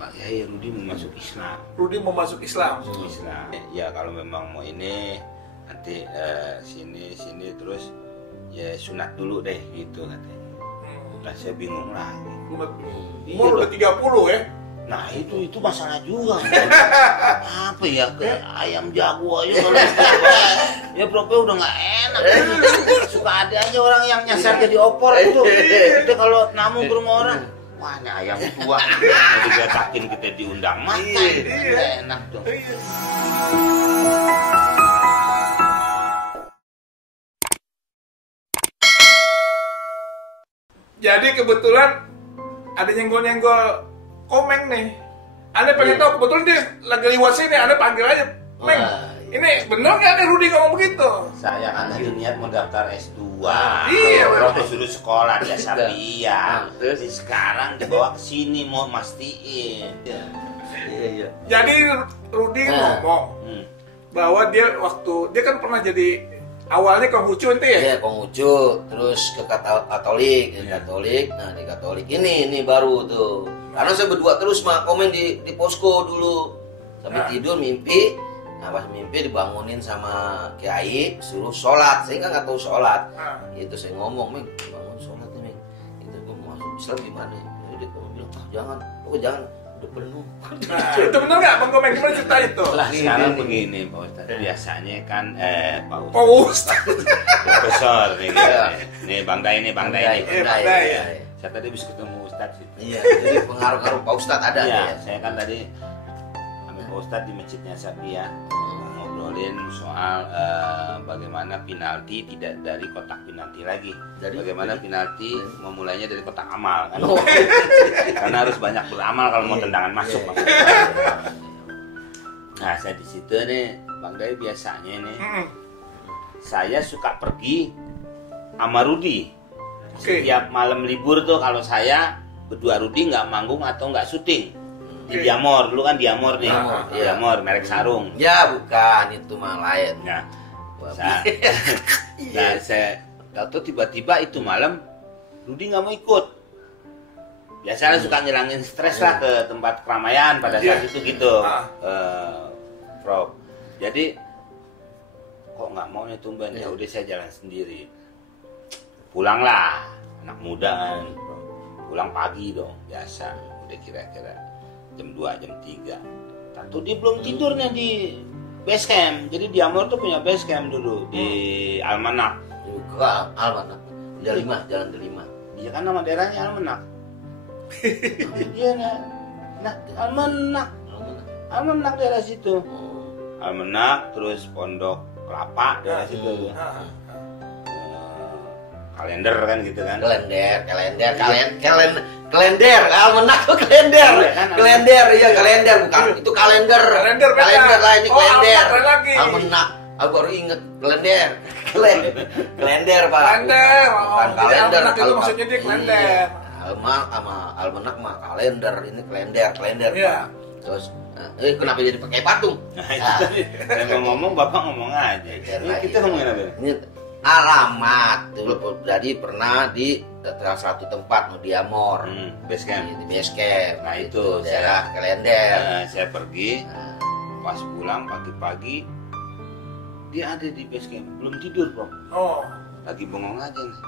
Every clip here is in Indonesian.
Pak Kiai Rudi mau masuk Islam. Rudi mau masuk Islam. Masuk Islam. Ya kalau memang mau ini nanti sini terus ya sunat dulu deh gitu katanya. Nah saya bingung lah. Umur udah 30 ya? Nah itu masalah juga. Apa ya kayak ayam jago aja kalau ya prope udah nggak enak. Suka ada aja orang yang nyasar jadi opor itu. Kita kalau namu ke rumah orang, wah ini ayam tua. Mau digatakin kita diundang makan, nggak enak dong. Jadi kebetulan ada nyenggol-nyenggol Komeng nih. Anda pengen tahu, kebetulan dia lagi lewat sini, Anda panggil aja. Meng, ini bener nggak ada Rudi ngomong begitu? Saya kan tadi niat mau daftar S2. Iya, waktu suruh sekolah dia Sabia. Terus sekarang dibawa ke sini mau mastiin. Iya. Jadi Rudi ngomong bahwa dia kan pernah jadi awalnya Konghucu itu ya? Iya, Konghucu, terus ke Katolik, Nah di Katolik ini baru tuh. Karena saya berdua terus mah komen di posko dulu. Sampai tidur mimpi. Nah pas mimpi dibangunin sama Kiai, suruh sholat. Saya kan nggak tahu sholat. Itu saya ngomong, Meng, bangun sholat nih, Meng. Itu gue mau masuk Islam gimana? Dia bilang, jangan, udah penuh. Nah, itu bener nggak Bang Komeng? Gimana cerita itu? Lah sekarang begini Pak Ustadz, biasanya kan Pak Ustadz. Profesor nih, nih Bang Dai nih. Dai. Saya tadi bisa ketemu Ustadz itu. Iya, jadi pengaruh-pengaruh Pak Ustadz ada. Iya, ya. saya kan tadi sama Pak Ustadz di masjidnya Sabia ngobrolin soal bagaimana penalti tidak dari kotak penalti lagi. Bagaimana penalti memulainya dari kotak amal kan? Karena harus banyak beramal kalau mau tendangan masuk. Nah, saya di situ nih, Bang Dai biasanya nih, saya suka pergi sama Rudi. Setiap malam libur tuh kalau saya berdua Rudi nggak manggung atau nggak syuting di Diamor, dulu kan Diamor nih, Diamor merek sarung. Ya bukan, itu mah lain. Nah, saya tahu tiba-tiba itu malam Rudi nggak mau ikut. Biasanya suka ngilangin stres lah ke tempat keramaian pada saat itu gitu, Prof. Jadi kok nggak mau nih tumben, ya udah saya jalan sendiri. Pulanglah, anak muda kan, pulang pagi dong, biasa, udah kira-kira jam 2, jam 3. Tentu dia belum tidurnya di base camp, jadi Diamor tuh punya base camp dulu di Almanak. Juga Almanak, Jalan Delima. Iya kan nama daerahnya Almanak. Iya nah Almanak daerah situ. Almanak, terus Pondok Kelapa daerah situ. Kalender kan gitu kan. Kalender, Almanak tuh kalender. Kalender, iya kalender, bukan itu kalender. Kalender lah ini kalender. Almanak, aku baru inget kalender. Kalender, Pak. Kalender. Bukan kalender. Itu maksudnya dia kalender. Almanak mah kalender, ini kalender. Iya. Terus kenapa jadi pakai patung? Saya mau ngomong, Bapak ngomong aja. Ini kita ngomongin apa? Ini alamat dulu, jadi pernah di salah satu tempat di Diamor, base camp. Di base camp. Nah itu daerah kalender. Saya pergi, pas pulang pagi-pagi dia ada di base camp, belum tidur Bro. Lagi bengong aja nih.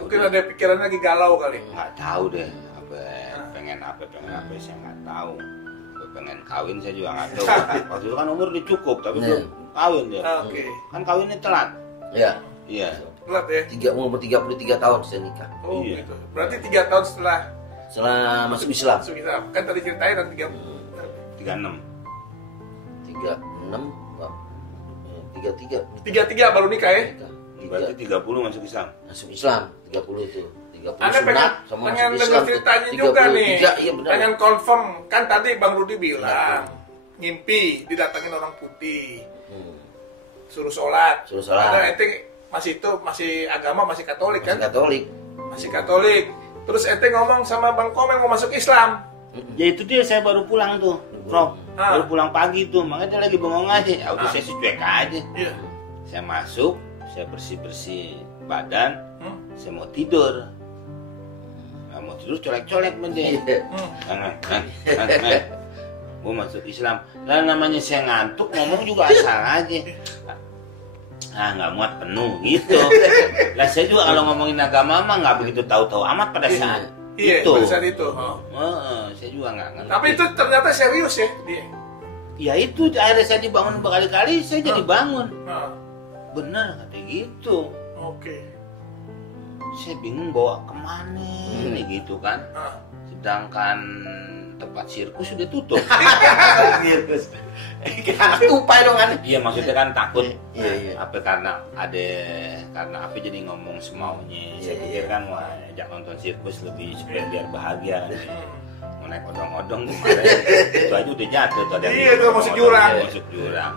Mungkin ada pikiran lagi galau kali. Nggak tahu deh, pengen apa saya nggak tahu. Pengen kawin saya juga nggak tahu. Waktu itu kan umur udah cukup, tapi belum kawin dia. Kan kawinnya telat. Iya. Telat ya? Umur 33 tahun saya nikah. Iya. Gitu. Berarti 3 tahun setelah masuk Islam. Kan tadi ceritain dan 36. 33 baru nikah ya? Berarti 30 masuk Islam. Masuk Islam 30 itu. 30 Anda pengen dengar ceritanya juga nih. Iya, pengen confirm, kan tadi Bang Rudi bilang ngimpi didatangin orang putih. Suruh sholat. Karena ente masih agama masih Katolik kan? Masih Katolik. Terus ente ngomong sama Bang Komeng mau masuk Islam. Ya itu dia, saya baru pulang tuh, Prof. Baru pulang pagi tuh, makanya dia lagi bengong aja. Ya udah saya cuek aja. Saya masuk, saya bersih-bersih badan, saya mau tidur. mau tidur colek-colek mending. Gue masuk Islam. Lah namanya saya ngantuk ngomong juga asal aja. Nggak muat penuh gitu. Lah saya juga kalau ngomongin agama mah nggak begitu tahu-tahu amat pada saat itu. Pada saat itu. Saya juga nggak ngerti. Tapi itu ternyata serius ya dia. Ya itu akhirnya saya dibangun berkali-kali, saya jadi bangun. Benar katanya gitu. Oke. Saya bingung bawa kemana nih gitu kan. Sedangkan tempat sirkus sudah tutup. Sirkus. Anak tupai dong kan. Iya maksudnya kan takut. Iya. Apa karena apa jadi ngomong semaunya. Saya pikir kan wah ajak nonton sirkus lebih supaya biar bahagia kan. Mau naik odong-odong kemarin itu aja udah jatuh tuh. Iya itu masuk jurang. Masuk jurang.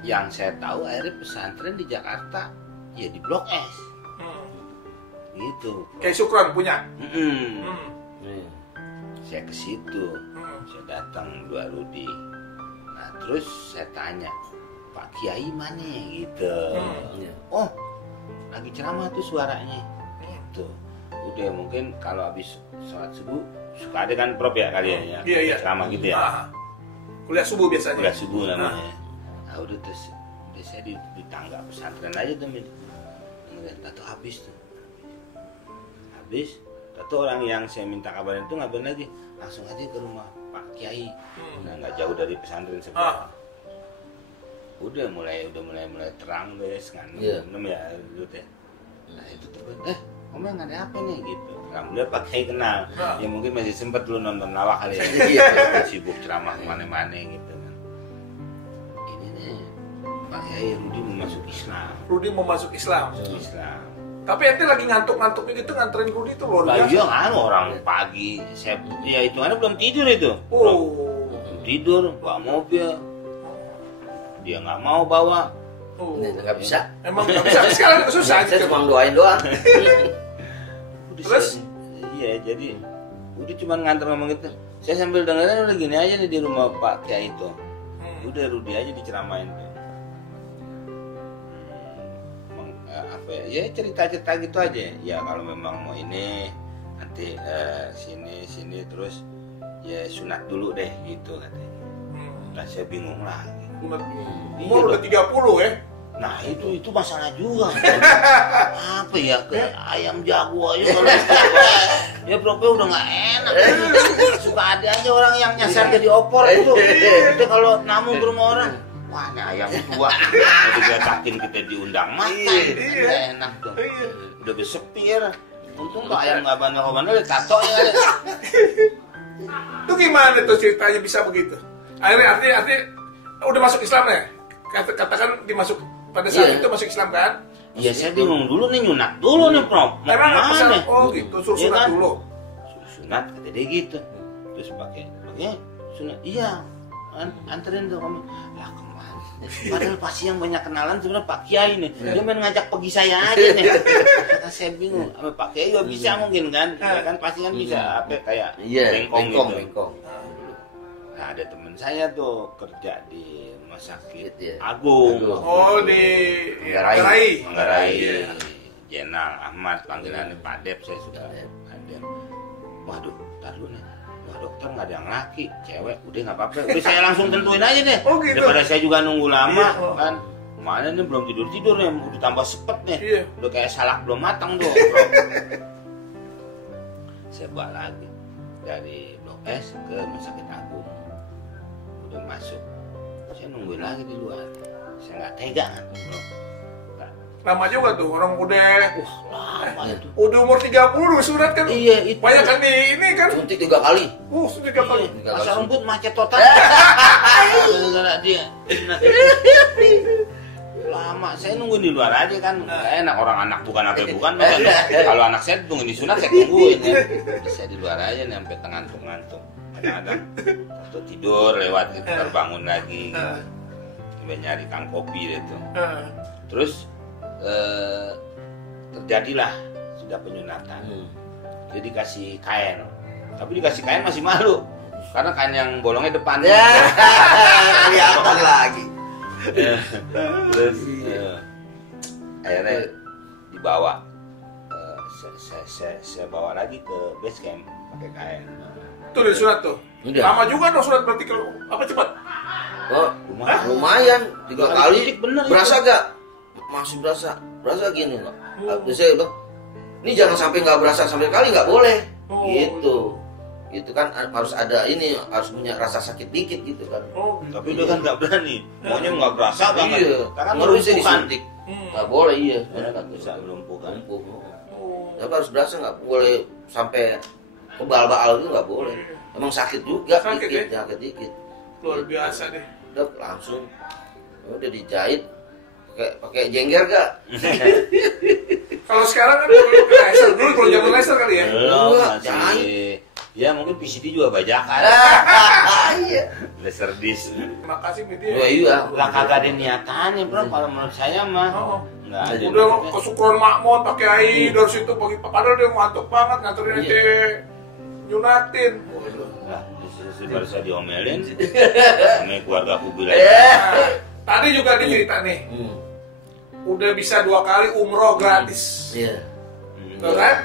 Yang saya tahu akhirnya pesantren di Jakarta ya di Blok S. Gitu. Kayak Syukron punya. Saya ke situ, saya datang dua Rudi. Nah terus saya tanya, Pak Kiai mana gitu. Oh, lagi ceramah tuh suaranya. Gitu. Udah mungkin kalau habis sholat subuh suka ada kan Prof ya kalian ya. Iya. Ceramah gitu ya. Kuliah subuh biasanya. Kuliah subuh namanya. Nah udah terus saya di tangga pesantren aja tuh. Tato habis tuh. Habis. Atau orang yang saya minta kabarin itu ngabarin lagi langsung aja ke rumah Pak Kiai. Nah nggak jauh dari pesantren sebelah. Udah mulai terang guys kan. Ya dulu teh. Nah itu tuh ngomong ada apa nih gitu. Alhamdulillah Pak Kiai kenal. Ya mungkin masih sempat lu nonton lawak kali ya. Sibuk ceramah kemana-mana gitu kan. Ini nih Pak Kiai Rudi mau masuk Islam. Tapi ente lagi ngantuk-ngantuknya gitu nganterin Rudi itu luar biasa. Iya kan orang pagi, saya ya hitungannya belum tidur itu. Belum tidur, bawa mobil. Dia nggak mau bawa. Nggak bisa. Emang nggak bisa. Sekarang susah. Saya cuma doain doang. Terus? Iya jadi udah cuma nganter ngomong gitu. Saya sambil dengerin udah gini aja nih di rumah Pak Kiai itu. Udah Rudi aja diceramain. Ya cerita-cerita gitu aja ya kalau memang mau ini nanti sini terus ya sunat dulu deh gitu katanya. Nah saya bingung lagi. Umur udah 30 ya? Nah itu masalah juga. Apa ya ayam jago aja kalau ya Prof udah nggak enak. Suka ada aja orang yang nyasar jadi opor itu. Itu kalau namu ke rumah orang. Wah, ini ayam tua. Udah diatakin kita diundang makan. Enak tuh. Udah besepir. Untung tuh ayam nggak banyak-banyak ada tatonya ada. Itu gimana tuh ceritanya bisa begitu? Akhirnya arti udah masuk Islam ya? Katakan dimasuk pada saat itu masuk Islam kan? Iya, saya bingung dulu nih nyunat dulu nih, Prof. Memang apa? Oh gitu, suruh sunat dulu. Sunat kata dia gitu. Terus pakai sunat. Iya. Anterin tuh kamu. Lah padahal pasti yang banyak kenalan sebenarnya Pak Kiai nih. Dia main ngajak pergi saya aja nih. Kata saya bingung. Sama Pak Kiai juga bisa mungkin kan. Ya kan pasti kan bisa apa kayak bengkong gitu. Nah ada teman saya tuh kerja di rumah sakit Agung. Oh di Manggarai. Jenal Ahmad panggilannya Pak Dep saya sudah ada. Waduh, tar dulu nih. Dokter nggak ada yang laki, cewek, udah nggak apa-apa. Udah saya langsung tentuin aja deh. Oh, gitu. Daripada saya juga nunggu lama kan. Kemana nih belum tidur nih, udah tambah sepet nih. Udah kayak salak belum matang tuh. Saya bawa lagi dari Blok S ke Rumah Sakit Agung. Udah masuk, saya nungguin lagi di luar. Saya nggak tega kan, bro. Lama juga tuh orang udah lama itu. Udah umur 30 surat kan. Iya itu. Banyak kan di ini kan. Suntik 3 kali. Suntik 3 kali. Masa rambut macet total. Gara-gara dia. Lama saya nungguin di luar aja kan. Enak orang anak bukan apa bukan. Kalau anak saya tungguin di sunat saya tungguin ya. Saya di luar aja nih sampai ngantuk-ngantuk. Kadang-kadang waktu tidur lewat itu terbangun lagi. Coba nyari kang kopi itu. Terus terjadilah sudah penyunatan. Jadi dikasih kain, tapi dikasih kain masih malu karena kain yang bolongnya depan. Kelihatan lagi. Terus akhirnya dibawa saya bawa lagi ke base camp pakai kain. Tuh dari surat tuh. Udah. Lama juga dong surat berarti kalau apa cepat? Oh, lumayan 3 kali. Bener berasa itu. gak? Masih berasa gini loh. Saya bilang, ini jangan sampai nggak berasa sampai kali, nggak boleh. Gitu. Itu kan harus ada ini, harus punya rasa sakit dikit gitu kan. Gitu. Tapi dia kan nggak berani, maunya nggak berasa banget. Iya, Karena baru bisa disuntik. Nggak boleh, iya. Kan bisa melumpuhkan. Tapi harus berasa, nggak boleh sampai kebal-bal itu nggak boleh. Emang sakit juga, sakit, dikit, ya? sakit dikit. Luar biasa deh. Udah langsung, udah dijahit. Pakai jengger gak? Kalau sekarang kan laser dulu, kalau zaman laser kali ya. Belum, masih. Ya mungkin PCT juga bajakan. Iya. Laser disc. Terima kasih Midi. Oh iya. Lah kagak ada niatannya, Bro. Kalau menurut saya mah. Enggak ada. Udah kesyukuran makmur pakai air dari situ pagi, padahal dia ngantuk banget nganterin aja nyunatin. Lah, baru saya diomelin sama keluarga aku bilang. Tadi juga dicerita nih. Udah bisa 2 kali umroh gratis. Iya. Tuh kan?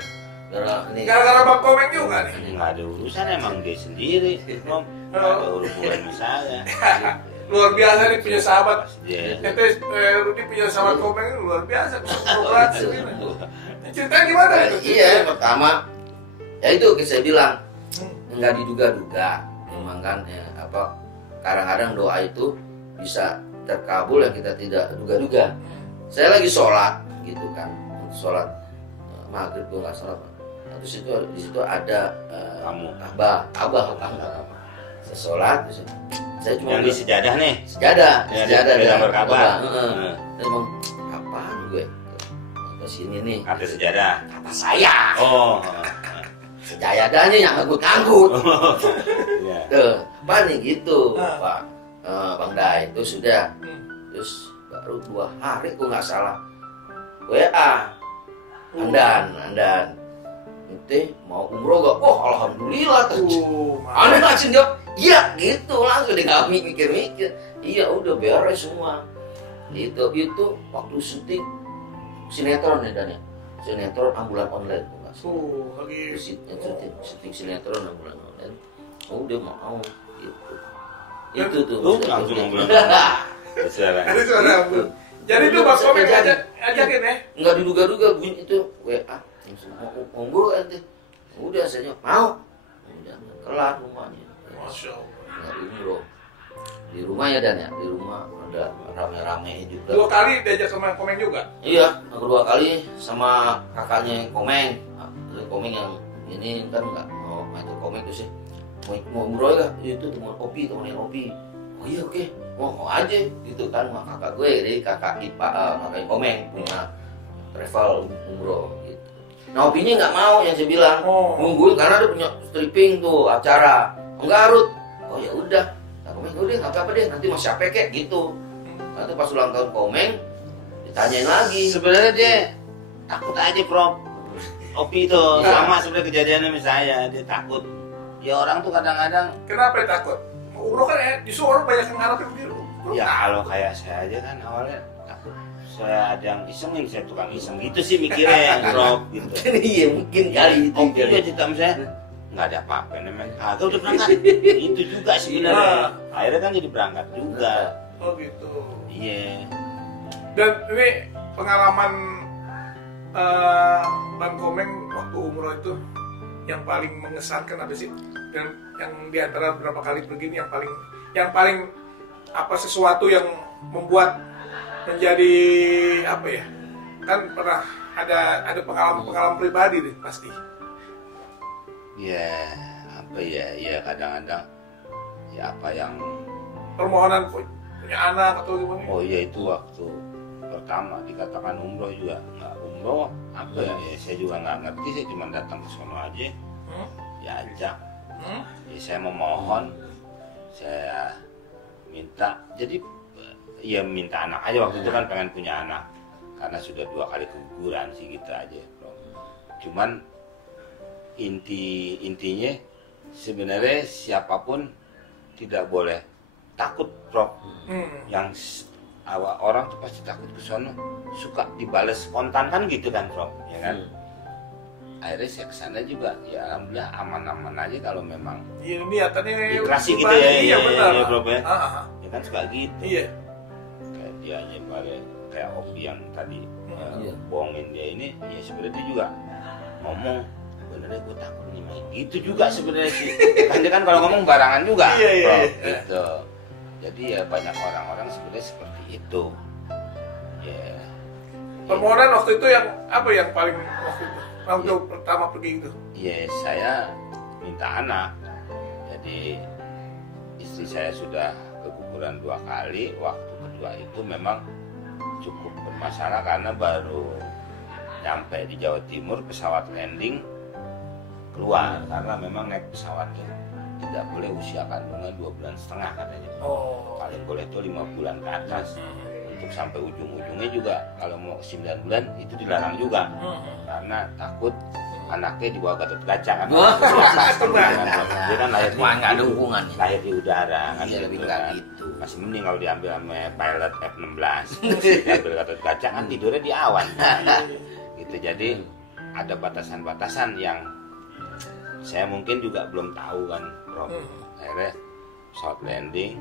Gara-gara Bang Komeng juga nih. Nggak ada urusan, emang dia sendiri, Bro. Nggak ada hubungan sama saya. Luar biasa nih punya sahabat. Iya. Ente Rudi punya sahabat Komeng ini luar biasa bisa umroh gratis ini. Ceritanya gimana itu? Iya, pertama ya itu saya bilang nggak diduga-duga. Memang kan ya, apa kadang-kadang doa itu bisa terkabul yang kita tidak duga-duga. Saya lagi sholat gitu kan, sholat maghrib gue nggak sholat. Terus itu di situ ada Kamu. abah. Saya sholat, saya cuma Yang di sejadah nih. sejadah, Ya, sejadah dia dan gambar Ka'bah. Saya ngomong apaan gue ke sini nih? Ada sejadah. Kata saya. Oh. Sejadahnya yang nganggut-nganggut. Iya. Tuh, apa nih gitu, Pak Bang Dai. Itu sudah. Terus baru 2 hari kok nggak salah. WA. Andan. Nanti mau umroh gak? Oh alhamdulillah tuh. Aneh langsung jawab, iya gitu langsung dia nggak mikir-mikir. Iya udah beres semua. Itu waktu syuting sinetron ya Dan ya. Sinetron ambulan online tuh nggak salah. Lagi Syuting sinetron ambulan online. Oh udah mau gitu. Ya, Itu tuh. Langsung ambulan. ada suara ampun. Jadi itu Bang Komeng ajakin ya? Nggak diduga-duga bunyi itu WA. Umroh nanti. Udah saya mau. Udah kelar rumahnya. Masya Allah. Nggak umroh. Di rumah ya Dan ya. Di rumah ada rame-rame juga. 2 kali diajak sama Komeng juga? Iya, kedua kali sama kakaknya Komeng. Komeng yang ini kan nggak mau itu Komeng tuh sih. Mau umroh ya? Itu teman temenin Opi. Oh iya oke. Mau aja gitu kan sama kakak gue, jadi kakak kakak Komeng punya travel umroh gitu. Nah Opinya nggak mau yang saya bilang, nungguin karena dia punya stripping tuh acara. Enggak Rut. Oh ya udah. Nah, Komeng udah nggak apa-apa deh, nanti mas siapa kek gitu. Nanti pas ulang tahun Komeng ditanyain lagi. Sebenarnya dia takut aja, Bro. Opi itu sama sebenarnya kejadiannya sama saya, dia takut. Ya orang tuh kadang-kadang. Kenapa dia takut? Umroh kan ya, justru orang banyak yang ngarepin begitu. Ya kalau kayak saya aja kan awalnya takut. Saya ada yang isengin, saya tukang iseng gitu sih mikirnya yang drop gitu. Iya mungkin kali itu. Opi juga cerita sama saya, nggak ada apa-apa namanya. Kagak udah berangkat. Itu juga sebenarnya. Akhirnya kan jadi berangkat juga. Oh gitu. Iya. Dan ini pengalaman Bang Komeng waktu umroh itu yang paling mengesankan apa sih? Dan yang diantara beberapa kali begini yang paling apa sesuatu yang membuat menjadi apa ya? Kan pernah ada pengalaman pribadi deh pasti. Ya apa ya kadang-kadang ya apa yang permohonan punya anak atau gimana? Oh iya itu waktu pertama dikatakan umroh juga nggak umroh apa ya saya juga nggak ngerti, saya cuma datang ke sono aja ya ajak ya saya memohon, saya minta, jadi ya minta anak aja waktu itu kan pengen punya anak karena sudah 2 kali keguguran sih gitu aja bro. Cuman intinya sebenarnya siapapun tidak boleh takut bro. Yang orang tuh pasti takut ke sono, suka dibales spontan kan gitu kan bro, ya kan? akhirnya saya kesana juga ya alhamdulillah aman-aman aja kalau memang niatannya ikhlas gitu ya. Iya benar. Ya, bro, ya. Ya kan suka gitu. Iya. Kayak dia aja kayak Opi yang tadi bohongin dia ini, ya sebenarnya dia juga ngomong sebenarnya gue takut nih main gitu juga sebenarnya sih. Kan dia kan kalau ngomong barangan juga, bro, gitu. Jadi ya banyak orang-orang sebenarnya seperti itu. Ya. Permohonan waktu itu yang apa yang paling waktu pertama pergi itu? Ya saya minta anak. Jadi istri saya sudah keguguran 2 kali. Waktu kedua itu memang cukup bermasalah karena baru nyampe di Jawa Timur pesawat landing keluar karena memang naik pesawatnya tidak boleh usia kandungan 2,5 bulan katanya. Paling boleh itu 5 bulan ke atas. Untuk sampai ujung-ujungnya juga kalau mau 9 bulan itu dilarang juga karena takut anaknya dibawa Gatot Kaca kan. Dia kan lahir nggak ada hubungan. Lahir di udara kan lebih nggak gitu. Masih mending kalau diambil sama pilot F-16. Diambil Gatot Kaca kan tidurnya di awan. Gitu. Jadi ada batasan-batasan yang saya mungkin juga belum tahu kan, Prof. Akhirnya pesawat landing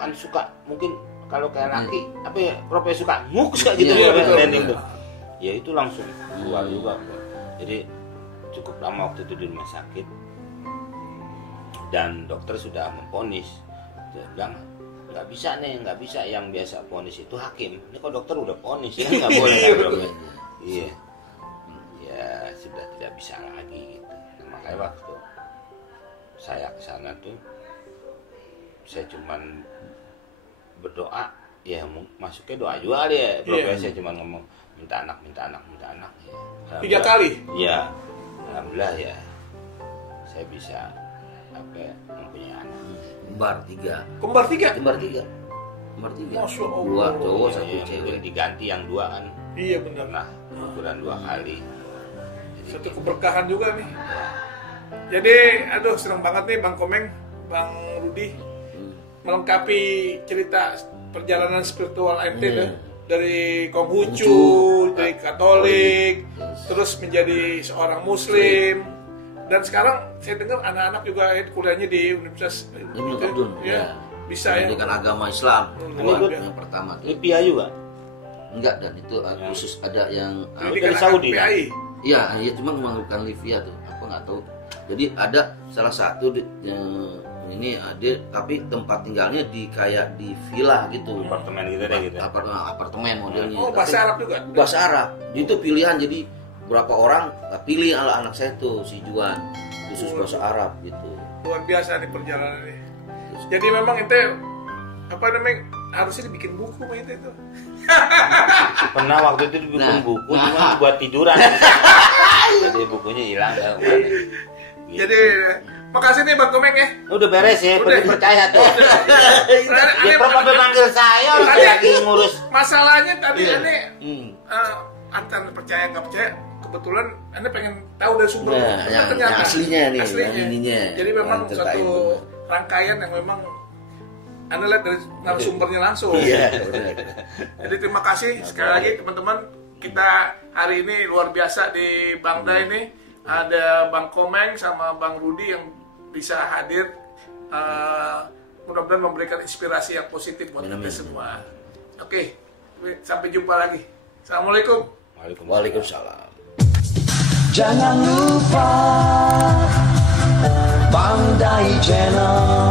kan suka mungkin kalau kayak laki apa ya, Prof suka nguk gitu landing tuh. Ya itu langsung keluar juga, Prof. Jadi cukup lama waktu itu di rumah sakit dan dokter sudah memvonis. Dia bilang nggak bisa yang biasa vonis itu hakim. Ini kok dokter udah vonis ya nggak boleh kan, Prof. Iya. Ya sudah tidak bisa lagi gitu. Nah, makanya waktu saya ke sana tuh saya cuman berdoa, ya masuknya doa juga kali ya, Prof. Saya cuman ngomong minta anak ya. 3 kali? Iya. Alhamdulillah ya. Saya bisa mempunyai anak. Kembar tiga. Masya Allah. 2 cowok 1 cewek. Diganti yang 2 kan. Iya benar. Nah, ukuran 2 kali. Jadi, satu keberkahan juga nih. Jadi, aduh senang banget nih Bang Komeng, Bang Rudi melengkapi cerita perjalanan spiritual ente dari Konghucu, dari Katolik, terus menjadi seorang Muslim, dan sekarang saya dengar anak-anak juga kuliahnya di Universitas bisa ya. Pendidikan agama Islam. Yang pertama. Lipia juga. Enggak, dan itu khusus ada yang dari Saudi. Iya, cuma bukan Livia tuh. Aku nggak tahu. Jadi ada salah satu ini ada, tapi tempat tinggalnya kayak di villa gitu, apartemen gitu deh gitu. Apartemen modelnya. Bahasa Arab juga. Bahasa Arab. Itu pilihan, jadi berapa orang pilih anak saya tuh si Juan khusus bahasa Arab gitu. Luar biasa nih perjalanan ini. Jadi memang ente harusnya dibikin buku mah itu. Pernah waktu itu dibikin buku cuma buat tiduran. Jadi bukunya hilang ya. Gitu. Jadi makasih nih Bang Komeng ya. Udah beres ya, percaya tuh. Ya Prof manggil saya orang lagi ngurus. Masalahnya tadi aneh antara percaya nggak percaya, kebetulan Anda pengen tahu dari sumber yang aslinya nih, ininya. Jadi memang satu rangkaian yang memang Anda lihat dari narasumbernya langsung. Jadi terima kasih sekali lagi teman-teman. Kita hari ini luar biasa di Bangda ini ada Bang Komeng sama Bang Rudi yang bisa hadir. Mudah-mudahan memberikan inspirasi yang positif buat kita semua. Oke, sampai jumpa lagi. Assalamualaikum. Waalaikumsalam. Jangan lupa Bangdai Channel.